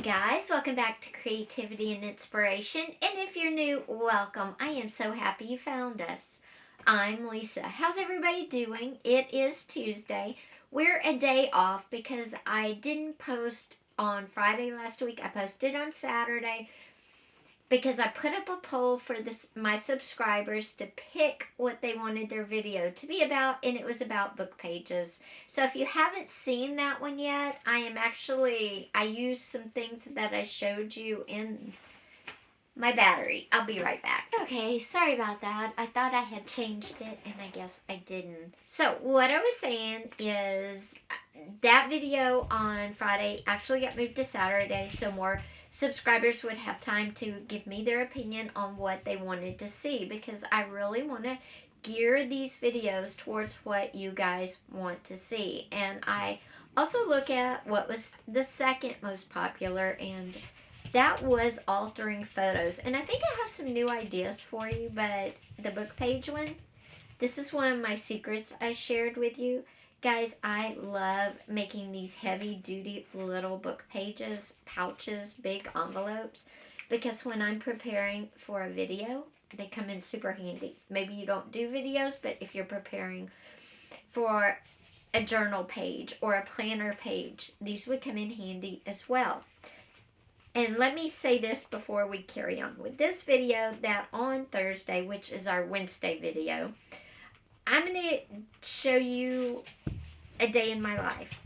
Hey guys, welcome back to Creativity and Inspiration. And if you're new, welcome. I am so happy you found us. I'm Lisa. How's everybody doing? It is Tuesday. We're a day off because I didn't post on Friday last week. I posted on Saturday because I put up a poll for my subscribers to pick what they wanted their video to be about, and it was about book pages. So if you haven't seen that one yet, I used some things that I showed you in my battery. I'll be right back. Okay, sorry about that. I thought I had changed it, and I guess I didn't. So what I was saying is that video on Friday actually got moved to Saturday, so more subscribers would have time to give me their opinion on what they wanted to see, because I really want to gear these videos towards what you guys want to see. And I also look at what was the second most popular, and that was altering photos. And I think I have some new ideas for you, but the book page one, this is one of my secrets I shared with you. Guys, I love making these heavy-duty little book pages, pouches, big envelopes, because when I'm preparing for a video, they come in super handy. Maybe you don't do videos, but if you're preparing for a journal page or a planner page, these would come in handy as well. And let me say this before we carry on with this video, that on Thursday, which is our Wednesday video, I'm going to show you a day in my life.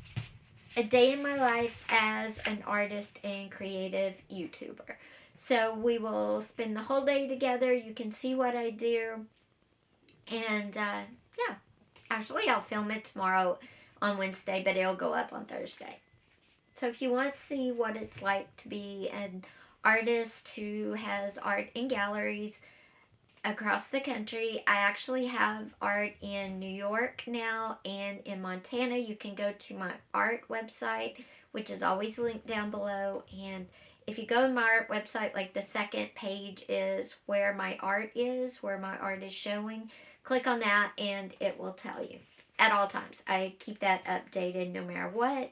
A day in my life as an artist and creative YouTuber. So we will spend the whole day together. You can see what I do. And yeah, actually I'll film it tomorrow on Wednesday, but it'll go up on Thursday. So if you want to see what it's like to be an artist who has art in galleries across the country, I actually have art in New York now and in Montana. You can go to my art website, which is always linked down below. And if you go to my art website, like the second page is where my art is, where my art is showing. Click on that and it will tell you at all times. I keep that updated no matter what.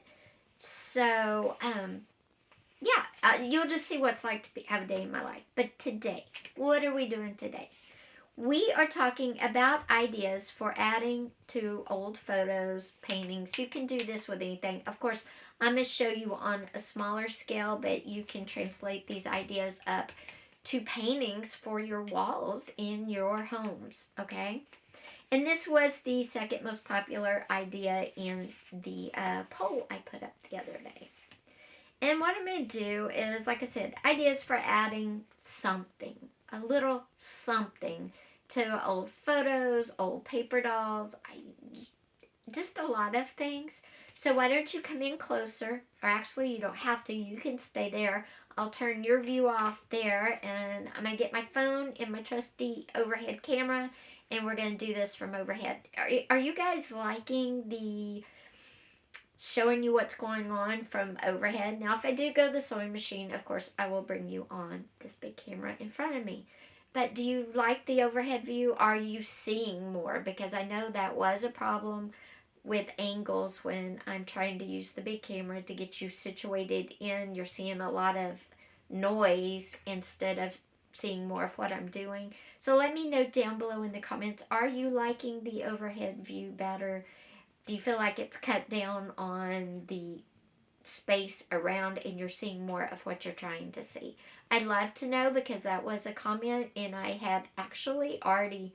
So, yeah, you'll just see what it's like to have a day in my life. But today, what are we doing today? We are talking about ideas for adding to old photos, paintings. You can do this with anything. Of course, I'm going to show you on a smaller scale, but you can translate these ideas up to paintings for your walls in your homes, okay? And this was the second most popular idea in the poll I put up the other day. And what I'm going to do is, like I said, ideas for adding something, a little something to old photos, old paper dolls, just a lot of things. So why don't you come in closer, or actually you don't have to, you can stay there. I'll turn your view off there, and I'm going to get my phone and my trusty overhead camera, and we're going to do this from overhead. Are you guys liking the showing you what's going on from overhead? Now, if I do go to the sewing machine, of course, I will bring you on this big camera in front of me. But do you like the overhead view? Are you seeing more? Because I know that was a problem with angles when I'm trying to use the big camera to get you situated in. You're seeing a lot of noise instead of seeing more of what I'm doing. So let me know down below in the comments, are you liking the overhead view better? Do you feel like it's cut down on the space around and you're seeing more of what you're trying to see? I'd love to know, because that was a comment and I had actually already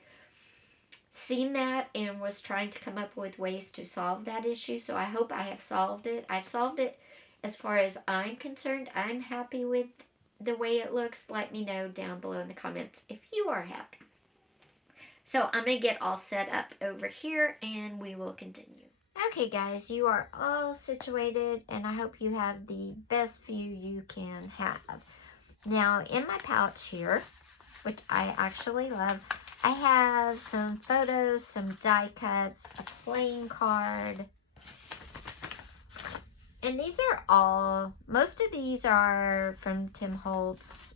seen that and was trying to come up with ways to solve that issue. So I hope I have solved it. I've solved it as far as I'm concerned. I'm happy with the way it looks. Let me know down below in the comments if you are happy. So I'm going to get all set up over here and we will continue. Okay guys, you are all situated and I hope you have the best view you can have. Now in my pouch here, which I actually love, I have some photos, some die cuts, a playing card. And these are all, most of these are from Tim Holtz,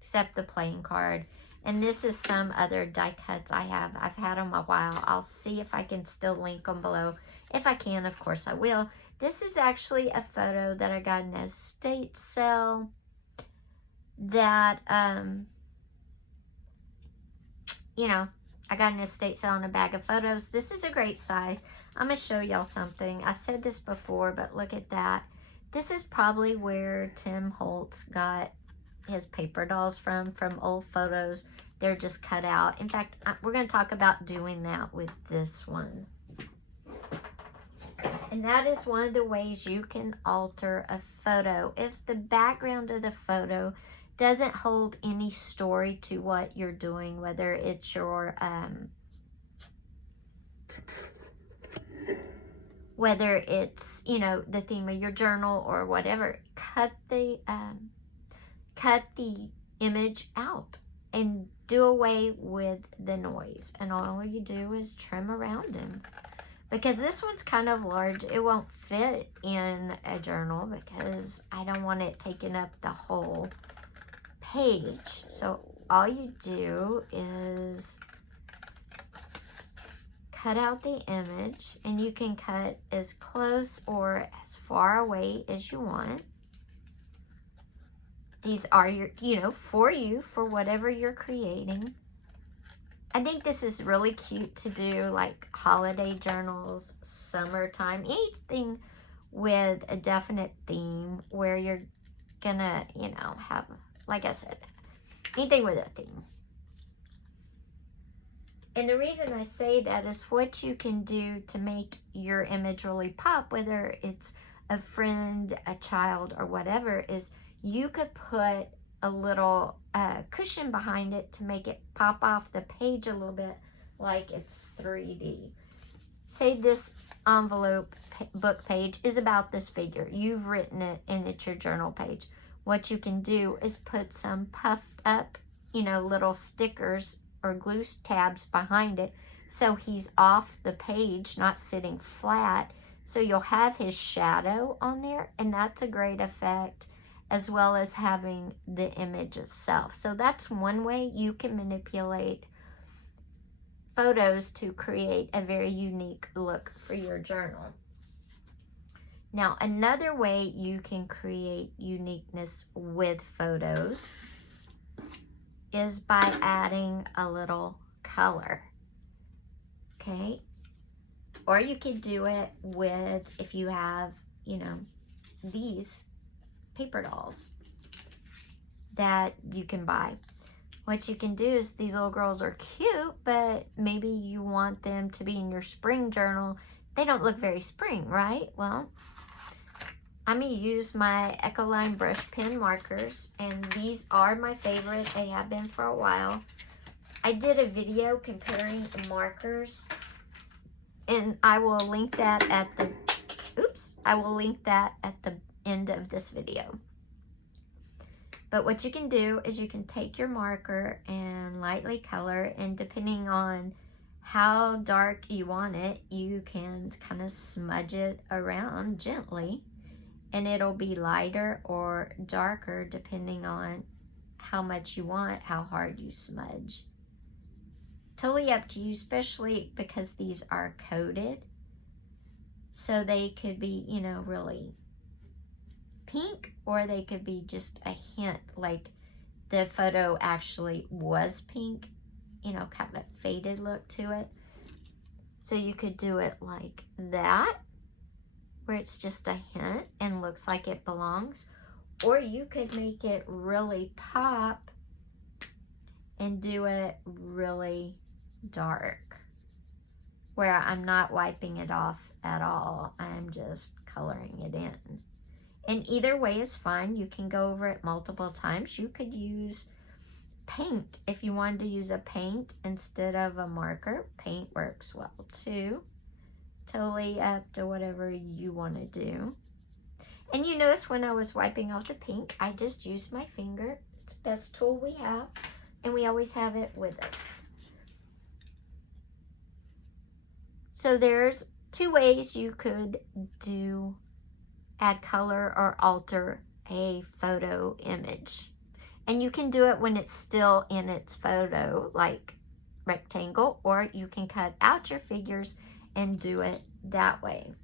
except the playing card. And this is some other die cuts I have. I've had them a while. I'll see if I can still link them below. If I can, of course I will. This is actually a photo that I got in an estate sale that, you know, I got an estate sale on a bag of photos. This is a great size. I'm going to show y'all something. I've said this before, but look at that. This is probably where Tim Holtz got his paper dolls from old photos. They're just cut out. In fact, we're going to talk about doing that with this one. And that is one of the ways you can alter a photo. If the background of the photo doesn't hold any story to what you're doing, whether it's your, you know, the theme of your journal or whatever, cut the image out and do away with the noise. And all you do is trim around them. Because this one's kind of large, it won't fit in a journal because I don't want it taking up the whole page. So all you do is cut out the image, and you can cut as close or as far away as you want. These are your, you know, for you, for whatever you're creating. I think this is really cute to do, like holiday journals, summertime, anything with a definite theme where you're gonna, you know, have, like I said, anything with a theme. And the reason I say that is what you can do to make your image really pop, whether it's a friend, a child, or whatever, is you could put a little cushion behind it to make it pop off the page a little bit like it's 3D. Say this envelope book page is about this figure. You've written it and it's your journal page. What you can do is put some puffed up, you know, little stickers or glue tabs behind it so he's off the page, not sitting flat. So you'll have his shadow on there, and that's a great effect, as well as having the image itself. So that's one way you can manipulate photos to create a very unique look for your journal. Now, another way you can create uniqueness with photos is by adding a little color, okay? Or you could do it with, if you have, you know, these paper dolls that you can buy. What you can do is, these little girls are cute, but maybe you want them to be in your spring journal. They don't look very spring, right? Well, I'm going to use my Ecoline brush pen markers, and these are my favorite. They have been for a while. I did a video comparing markers, and I will link that at the, I will link that at the end of this video. But what you can do is you can take your marker and lightly color, and depending on how dark you want it, you can kind of smudge it around gently, and it'll be lighter or darker depending on how much you want, how hard you smudge. Totally up to you, especially because these are coated. So they could be, you know, really pink, or they could be just a hint like the photo actually was pink, you know, kind of a faded look to it. So you could do it like that, where it's just a hint and looks like it belongs. Or you could make it really pop and do it really dark, where I'm not wiping it off at all. I'm just coloring it in. And either way is fine. You can go over it multiple times. You could use paint. If you wanted to use a paint instead of a marker, paint works well too. Totally up to whatever you want to do. And you notice when I was wiping off the pink, I just used my finger. It's the best tool we have, and we always have it with us. So there's two ways you could add color or alter a photo image. And you can do it when it's still in its photo, like rectangle, or you can cut out your figures and do it that way.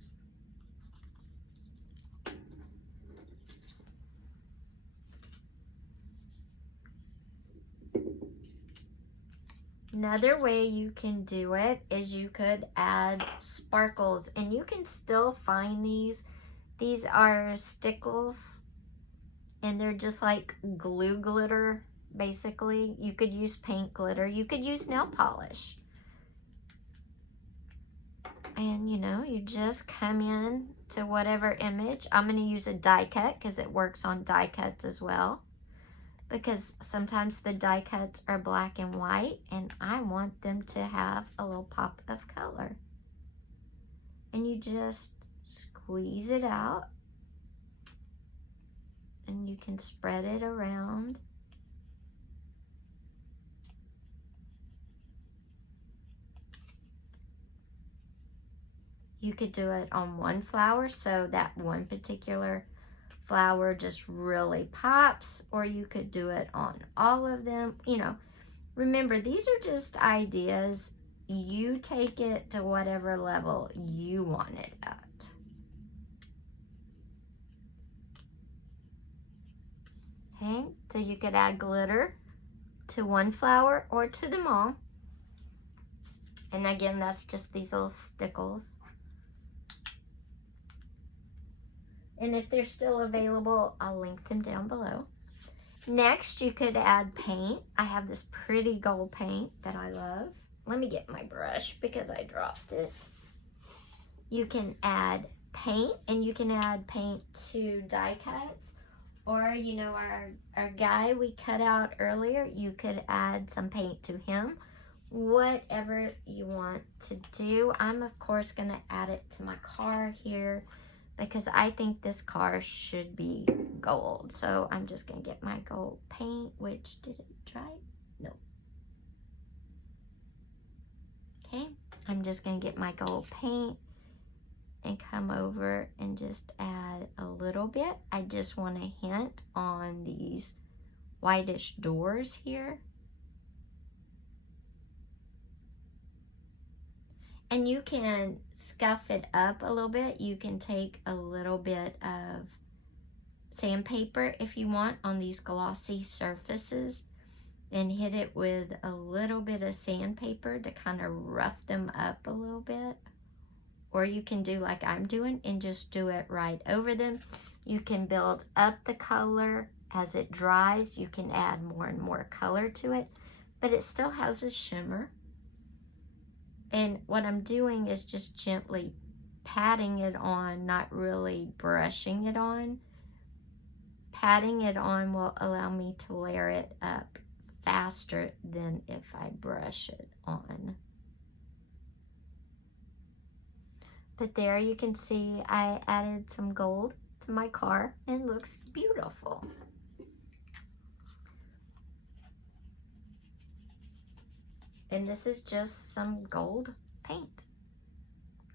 Another way you can do it is you could add sparkles, and you can still find these. These are stickles, and they're just like glue glitter, basically. You could use paint glitter. You could use nail polish. And you know, you just come in to whatever image. I'm going to use a die cut because it works on die cuts as well. Because sometimes the die cuts are black and white, and I want them to have a little pop of color. And you just squeeze it out, and you can spread it around. You could do it on one flower, so that one particular flower just really pops, or you could do it on all of them. You know, remember, these are just ideas. You take it to whatever level you want it at. Okay, so you could add glitter to one flower or to them all. And again, that's just these little stickles. And if they're still available, I'll link them down below. Next, you could add paint. I have this pretty gold paint that I love. Let me get my brush because I dropped it. You can add paint, and you can add paint to die cuts. Or, you know, our guy we cut out earlier, you could add some paint to him. Whatever you want to do. I'm, of course, going to add it to my car here, because I think this car should be gold. So I'm just going to get my gold paint, which, did it dry? No. Okay, I'm just going to get my gold paint and come over and just add a little bit. I just want to hint on these whitish doors here. And you can scuff it up a little bit. You can take a little bit of sandpaper if you want on these glossy surfaces and hit it with a little bit of sandpaper to kind of rough them up a little bit. Or you can do like I'm doing and just do it right over them. You can build up the color as it dries. You can add more and more color to it, but it still has a shimmer. And what I'm doing is just gently patting it on, not really brushing it on. Patting it on will allow me to layer it up faster than if I brush it on. But there you can see I added some gold to my car and it looks beautiful. And this is just some gold paint.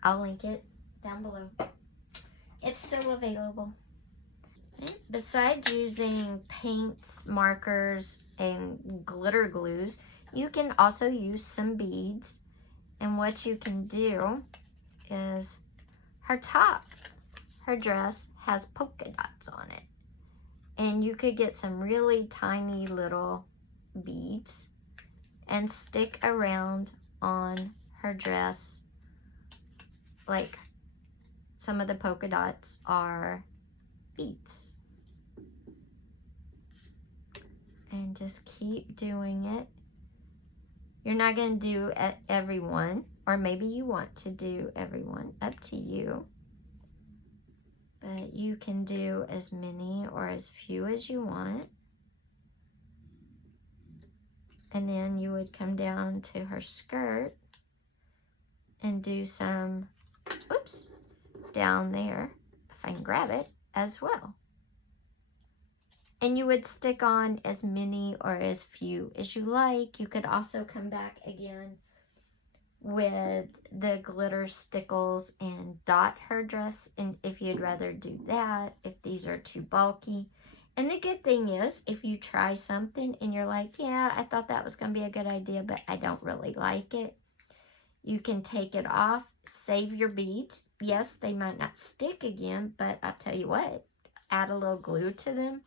I'll link it down below if still available. Okay. Besides using paints, markers, and glitter glues, you can also use some beads. And what you can do is her top, her dress has polka dots on it. And you could get some really tiny little beads and stick around on her dress. Like some of the polka dots are beads. And just keep doing it. You're not going to do every one, or maybe you want to do every one, up to you. But you can do as many or as few as you want. And then you would come down to her skirt and do some, oops, down there, if I can grab it, as well. And you would stick on as many or as few as you like. You could also come back again with the glitter stickles and dot her dress, and if you'd rather do that, if these are too bulky. And the good thing is, if you try something and you're like, yeah, I thought that was going to be a good idea, but I don't really like it, you can take it off, save your beads. Yes, they might not stick again, but I'll tell you what, add a little glue to them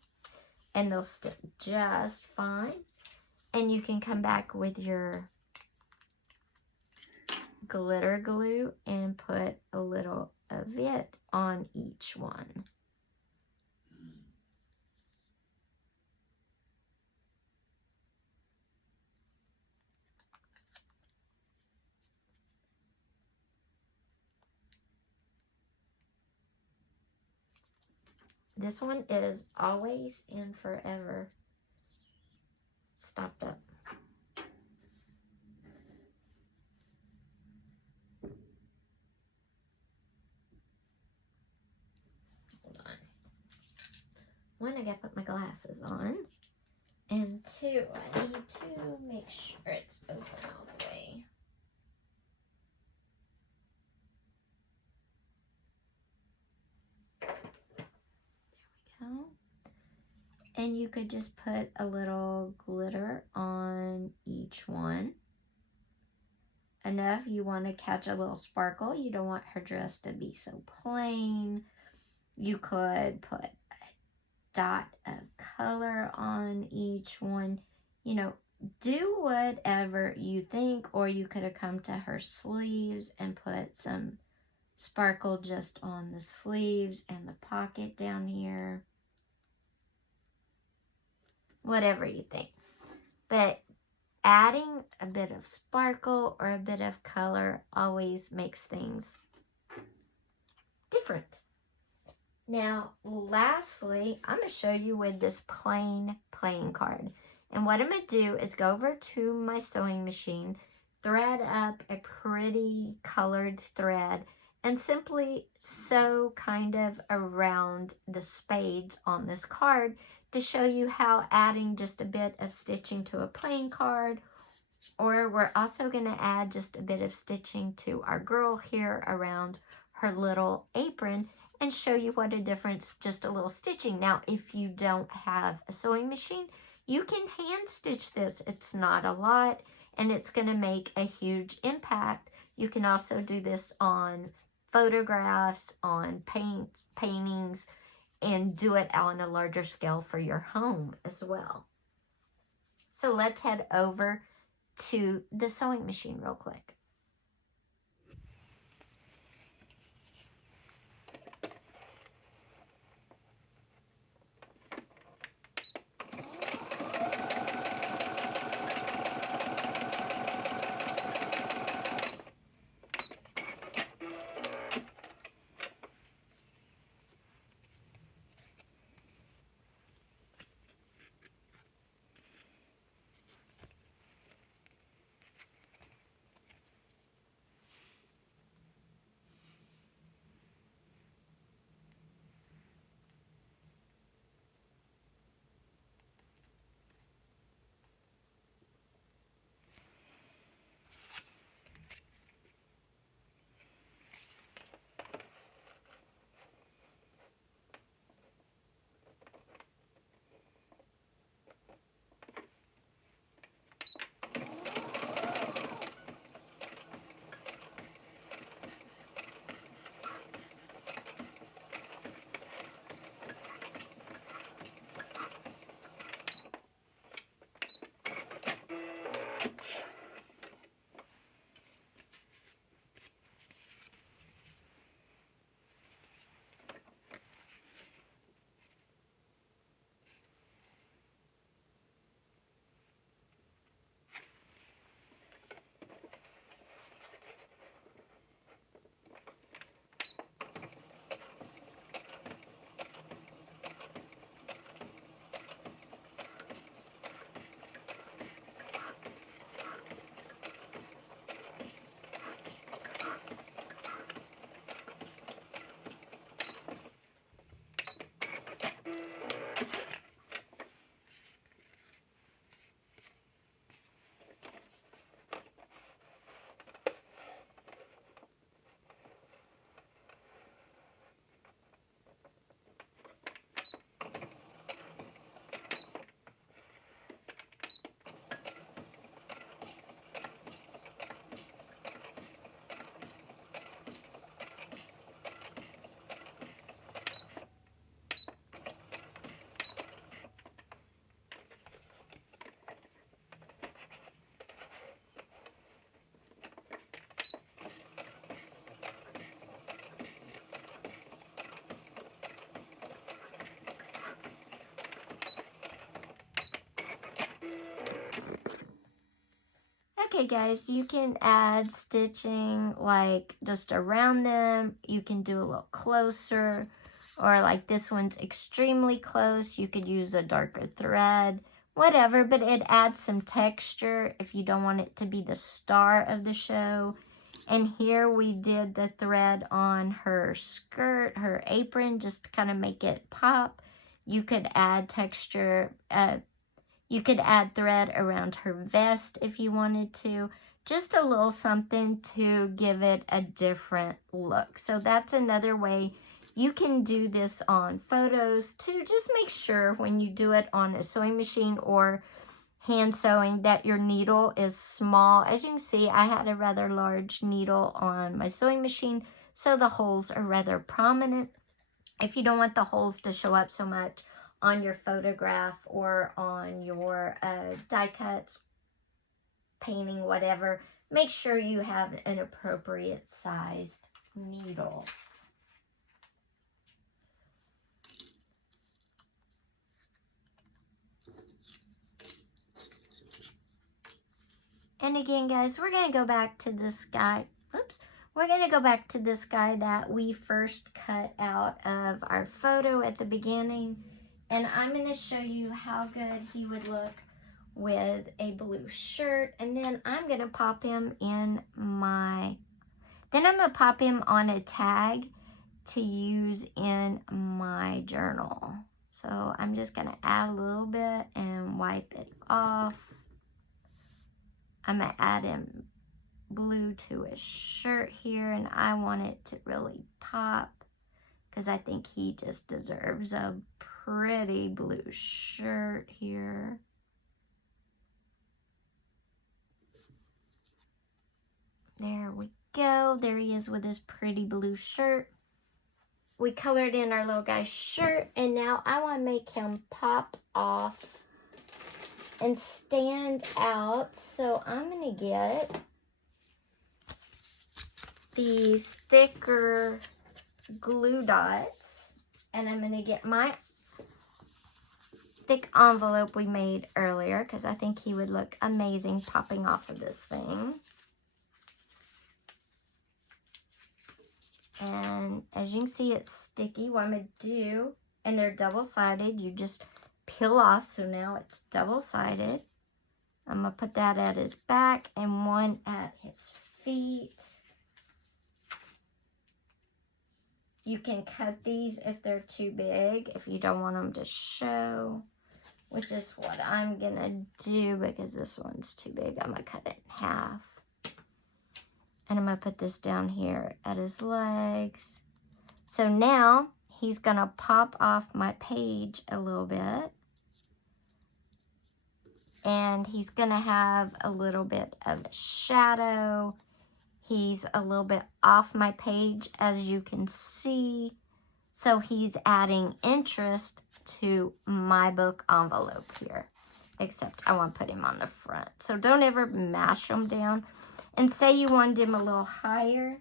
and they'll stick just fine. And you can come back with your glitter glue and put a little of it on each one. This one is Always and Forever stopped up. Hold on. One, I gotta put my glasses on. And two, I need to make sure it's open all the way. There we go. And you could just put a little glitter on each one. Enough you want to catch a little sparkle. You don't want her dress to be so plain. You could put a dot of color on each one. You know, do whatever you think, or you could have come to her sleeves and put some sparkle just on the sleeves and the pocket down here. Whatever you think. But adding a bit of sparkle or a bit of color always makes things different. Now, lastly, I'm going to show you with this plain playing card. And what I'm going to do is go over to my sewing machine, thread up a pretty colored thread, and simply sew kind of around the spades on this card to show you how adding just a bit of stitching to a plain card, or we're also going to add just a bit of stitching to our girl here around her little apron, and show you what a difference just a little stitching. Now, if you don't have a sewing machine, you can hand stitch this. It's not a lot, and it's going to make a huge impact. You can also do this on photographs, on paintings, and do it on a larger scale for your home as well. So let's head over to the sewing machine real quick. Okay guys, you can add stitching like just around them. You can do a little closer, or like this one's extremely close. You could use a darker thread, whatever, but it adds some texture if you don't want it to be the star of the show. And here we did the thread on her skirt, her apron, just to kind of make it pop. You could add texture, you could add thread around her vest if you wanted to. Just a little something to give it a different look. So that's another way you can do this on photos too. Just make sure when you do it on a sewing machine or hand sewing that your needle is small. As you can see, I had a rather large needle on my sewing machine, so the holes are rather prominent. If you don't want the holes to show up so much on your photograph or on your die cuts, painting, whatever, make sure you have an appropriate sized needle. And again, guys, we're going to go back to this guy. Oops. We're going to go back to this guy that we first cut out of our photo at the beginning. And I'm going to show you how good he would look with a blue shirt. And then I'm going to pop him in then I'm going to pop him on a tag to use in my journal. So I'm just going to add a little bit and wipe it off. I'm going to add in blue to his shirt here, and I want it to really pop because I think he just deserves a pretty blue shirt here. There we go. There he is with his pretty blue shirt. We colored in our little guy's shirt, and now I want to make him pop off and stand out. So I'm going to get these thicker glue dots, and I'm going to get my thick envelope we made earlier because I think he would look amazing popping off of this thing. And as you can see, it's sticky. What I'm going to do, and they're double-sided, you just peel off, so now it's double-sided. I'm going to put that at his back and one at his feet. You can cut these if they're too big, if you don't want them to show, which is what I'm going to do because this one's too big. I'm going to cut it in half. And I'm going to put this down here at his legs. So now he's going to pop off my page a little bit. And he's going to have a little bit of shadow. He's a little bit off my page, as you can see. So he's adding interest to my book envelope here. Except I want to put him on the front. So don't ever mash them down. And say you wanted him a little higher.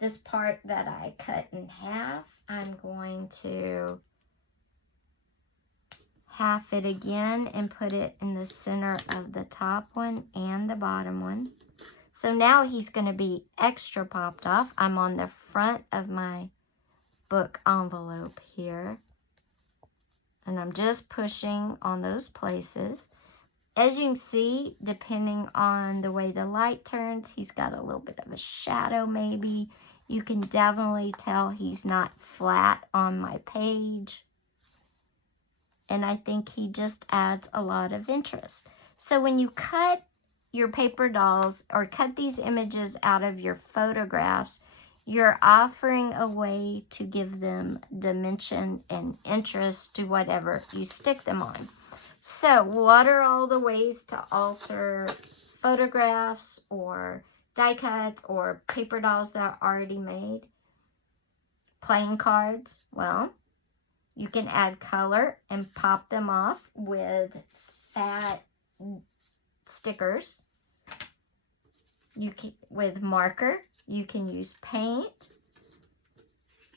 This part that I cut in half, I'm going to half it again and put it in the center of the top one and the bottom one. So now he's going to be extra popped off. I'm on the front of my book envelope here. And I'm just pushing on those places. As you can see, depending on the way the light turns, he's got a little bit of a shadow maybe. You can definitely tell he's not flat on my page. And I think he just adds a lot of interest. So when you cut your paper dolls or cut these images out of your photographs, you're offering a way to give them dimension and interest to whatever you stick them on. So what are all the ways to alter photographs or die cuts or paper dolls that are already made? Playing cards. Well, you can add color and pop them off with fat stickers. You can, with marker, you can use paint.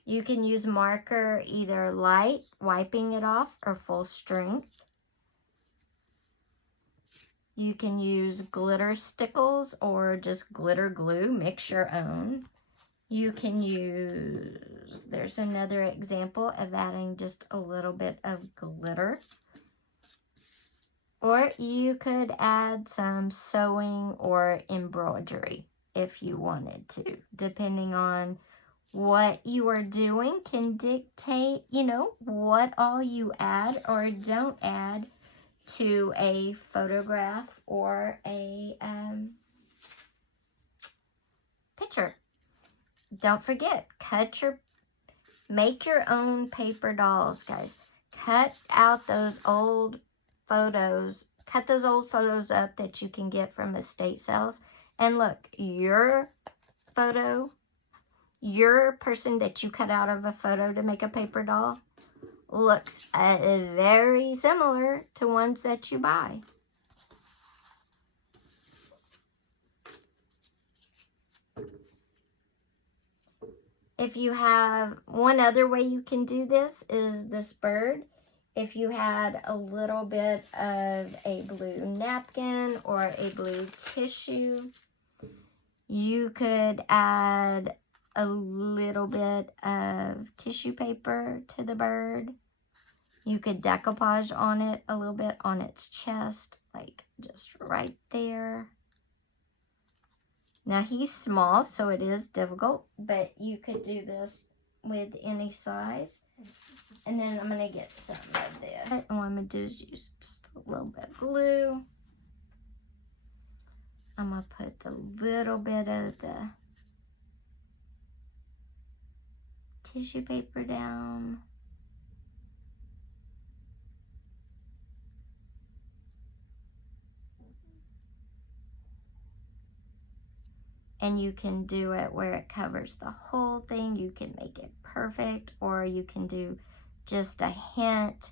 You can use marker either light, wiping it off, or full strength. You can use glitter stickles or just glitter glue, mix your own. You can use, there's another example of adding just a little bit of glitter. Or you could add some sewing or embroidery if you wanted to, depending on what you are doing can dictate, you know, what all you add or don't add to a photograph or a picture. Don't forget, make your own paper dolls, guys. Cut out those old photos. Cut those old photos up that you can get from estate sales. And look, your photo, your person that you cut out of a photo to make a paper doll looks very similar to ones that you buy. If you have, one other way you can do this is this bird. If you had a little bit of a blue napkin or a blue tissue, you could add a little bit of tissue paper to the bird. You could decoupage on it a little bit on its chest, like just right there. Now he's small, so it is difficult, but you could do this with any size. And then I'm going to get some of this. And what I'm going to do is use just a little bit of glue. I'm going to put a little bit of the tissue paper down. And you can do it where it covers the whole thing. You can make it perfect, or you can do just a hint,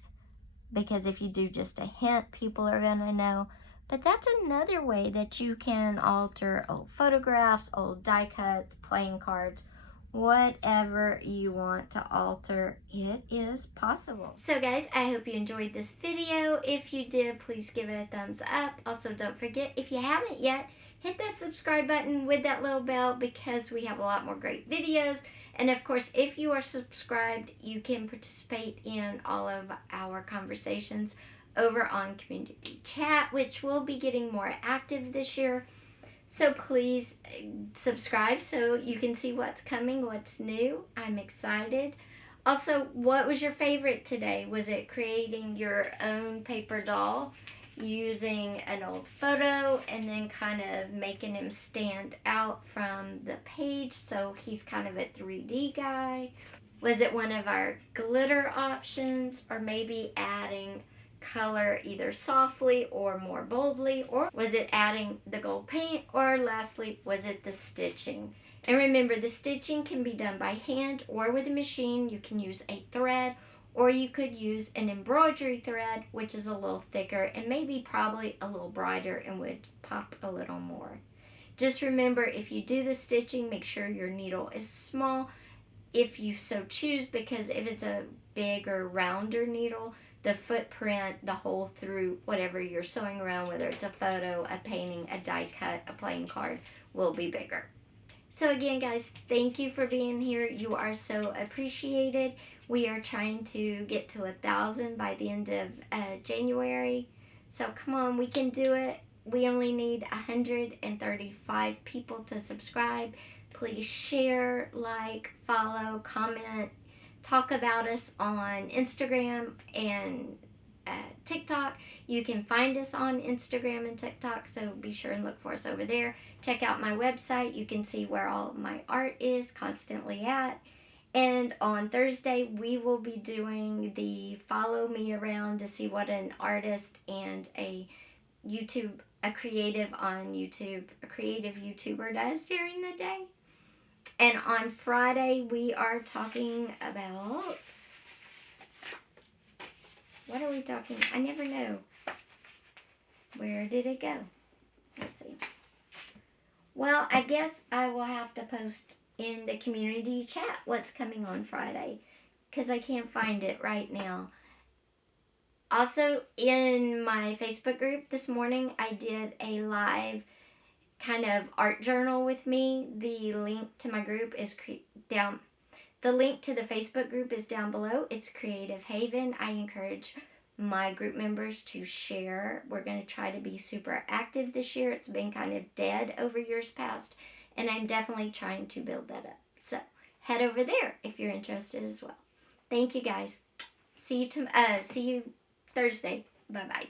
because if you do just a hint, people are gonna know. But that's another way that you can alter old photographs, old die cuts, playing cards, whatever you want to alter, it is possible. So guys, I hope you enjoyed this video. If you did, please give it a thumbs up. Also, don't forget, if you haven't yet, hit that subscribe button with that little bell, because we have a lot more great videos. And of course, if you are subscribed, you can participate in all of our conversations over on Community Chat, which will be getting more active this year. So please subscribe so you can see what's coming, what's new. I'm excited. Also, what was your favorite today? Was it creating your own paper doll, using an old photo and then kind of making him stand out from the page so he's kind of a 3D guy? Was it one of our glitter options, or maybe adding color either softly or more boldly? Or was it adding the gold paint? Or lastly, was it the stitching? And remember, the stitching can be done by hand or with a machine. You can use a thread, or you could use an embroidery thread, which is a little thicker and maybe probably a little brighter and would pop a little more. Just remember, if you do the stitching, make sure your needle is small if you so choose, because if it's a bigger, rounder needle, the footprint, the hole through whatever you're sewing around, whether it's a photo, a painting, a die cut, a playing card, will be bigger. So again, guys, thank you for being here. You are so appreciated. We are trying to get to 1,000 by the end of January. So come on, we can do it. We only need 135 people to subscribe. Please share, like, follow, comment, talk about us on Instagram and TikTok. You can find us on Instagram and TikTok, so be sure and look for us over there. Check out my website. You can see where all of my art is constantly at. And on Thursday, we will be doing the follow me around to see what an artist and a creative on YouTube, a creative YouTuber does during the day. And on Friday, we are talking about, what are we talking? I never know. Where did it go? Let's see. Well, I guess I will have to post in the community chat what's coming on Friday, because I can't find it right now. Also, in my Facebook group this morning, I did a live kind of art journal with me. The link to my group is down. The link to the Facebook group is down below. It's Creative Haven. I encourage my group members to share. We're going to try to be super active this year. It's been kind of dead over years past, and I'm definitely trying to build that up. So head over there if you're interested as well. Thank you guys. See you Thursday. Bye bye.